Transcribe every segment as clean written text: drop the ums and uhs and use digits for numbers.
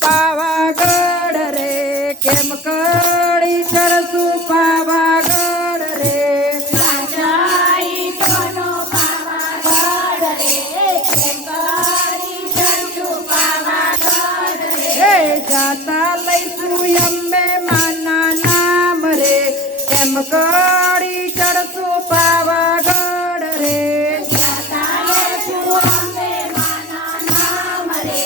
પાવાગઢ રે કેમ કડી ચડશું પાવાગઢ રે પાછા ઈટોનો પાવાગઢ રે કેમ કરી ચડશું પાવાગઢ રે હે જાતા લઈશું અમે માના નામ રે કેમ કડી ચડશું પાવાગઢ રે જાતા લેશું અમે માના નામ રે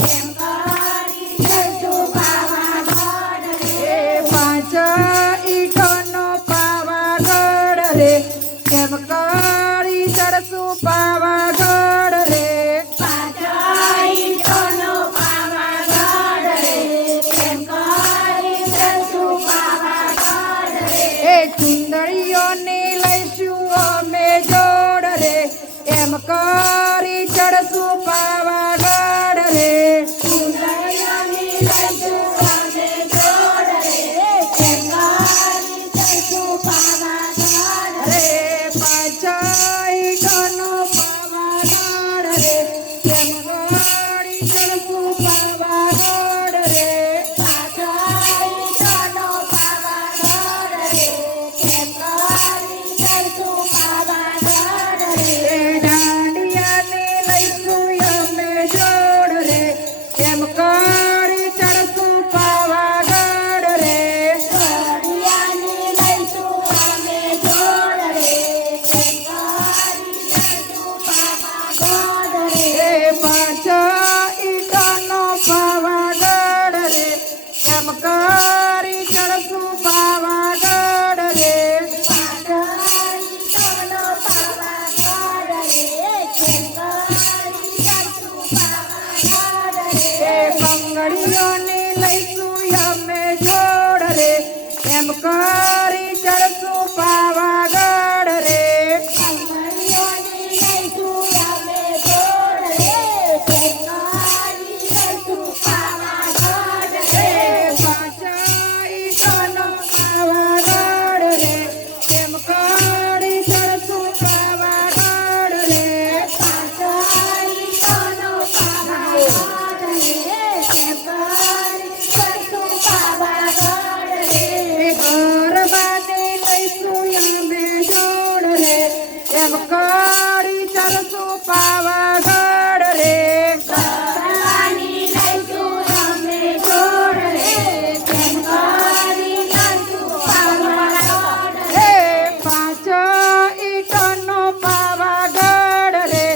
કેમ કરી ચડશું પાવાગઢ રે હે પાંચ ઈટોનો પાવાગઢ રે કેમ કડી ચડશું પાવાગઢ રે પાછા ઈટોનો પાવાગઢ રે કેમ કરી ચડશું પાવાગઢ રે એ ચુંદડીઓને લઈશું અમે જોડ રે એમ કરી ચડશું પાવાગઢ રે સુંદરીઓની લઈશું અમે જોડ રે કેમ કરી ચડશું પાવાગઢ રે રે પાછા ઈટોનો પાવાગઢ રે કેમ કરી ચડશું પાવાગઢ રે પાછા ઈટોનો પાવાગઢ રે કેમ કરી ચડશું પાવાગઢ રે એ દાંડિયાને લઈશું અમે જોડ રે એમ કરી ચડશું પાવાગઢ રે ઘડિયાની લઈશું અમે જોડ રે કેમ કરી ચડશું પાવાગઢ રે એ પાછા ઈટાનો પાવાગઢ રે કેમ કરી ચડશું પાવાગઢ રે પાછા ઈટોનો પાવાગઢ રે કેમ કરી ચડશું પાવાગઢ રે એ બંગડીઓને લઈશું અમે જોડ રે એમ કરી ચડશું પાવાગઢ રે અંગડીઓની લઈશું અમે જોડ રે કેમ કરી ચડશું પાવાગઢ રે એ પાછા ઈટાનો પાવાગઢ રે કેમ કરી ચડશું પાવાગઢ રે પાછા ઈટોનો પાવાગઢ રે કેમ કરી ચડશું પાવાગઢ રે એ ગરબાને લઈશું અમે જોડ રે એમ કરી ચડશું પાવાગઢ રે ગરબાની લઈશું અમે જોડ રે કેમ કરી ચડશું પાવાગઢ રે હે પાછા ઈટાનો પાવાગઢ રે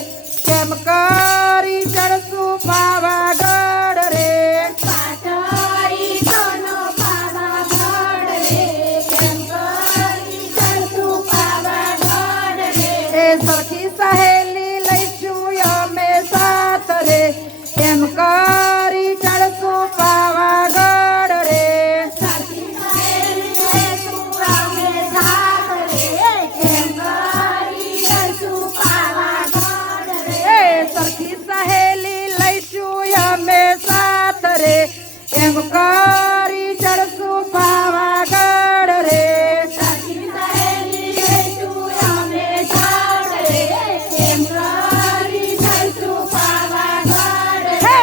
કેમ કરી ચડશું પાવાગઢ રે પાછા ઈટોનો પાવાગઢ રે કેમ કરી ચડશું પાવાગઢ રે એ સખી સહેલી લઈશું અમે સાથ રે એમ કરી ચડશું પાવાગઢ રે સાથી સહેલી લઈશું અમે સાથ રે કેમ કરી ચડશું પાવાગઢ રે એ સખી સહેલી લઈશું અમે સાથ રે એમ કરી ચડશું પાવાગઢ રે સાથી સહેલી લઈશું અમે સાથ રે કેમ કરી ચડશું પાવાગઢ રે હે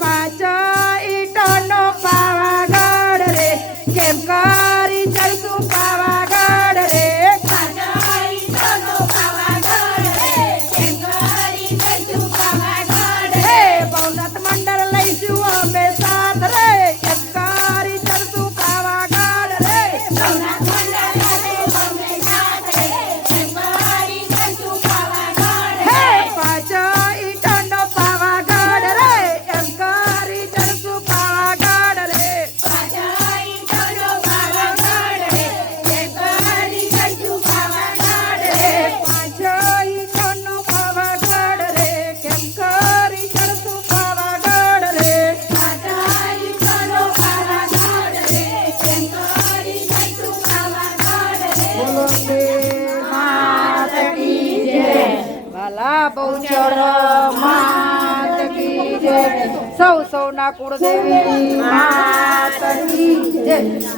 પાછા ઈટાનો પાવાગઢ રે કેમ કરી ચડશું પાવાગઢ રે પાછા ઈટોનો પાવાગઢ રે કેમ કરી ચડશું પાવાગઢ રે હે ભવનાથ મંડળ લઈશું અમે સાથ રે એમ કરી ચડશું પાવાગઢ રે ભવનાથ મંડળ લઈશું અમે સાથ રે કેમ કરી ચડશું પાવાગઢ હે રે પાછા ઈટાનો પાવાગઢ રે એમ કરી ચડશું પાવાગઢ રે પાછા ઈટોનો પાવાગઢ રે કેમ કરી ચડશું પાવાગઢ રે પાછા ઈટાનો પાવાગઢ રે કેમ કરી ચડશું પાવાગઢ રે પાછા ઈટોનો પાવાગઢ રે કેમ કરી ચડશું પાવાગઢ રે બોલો બે માત કી જય વાલા બહુચર માત કી જય સૌના કુળદેવી માત કી જય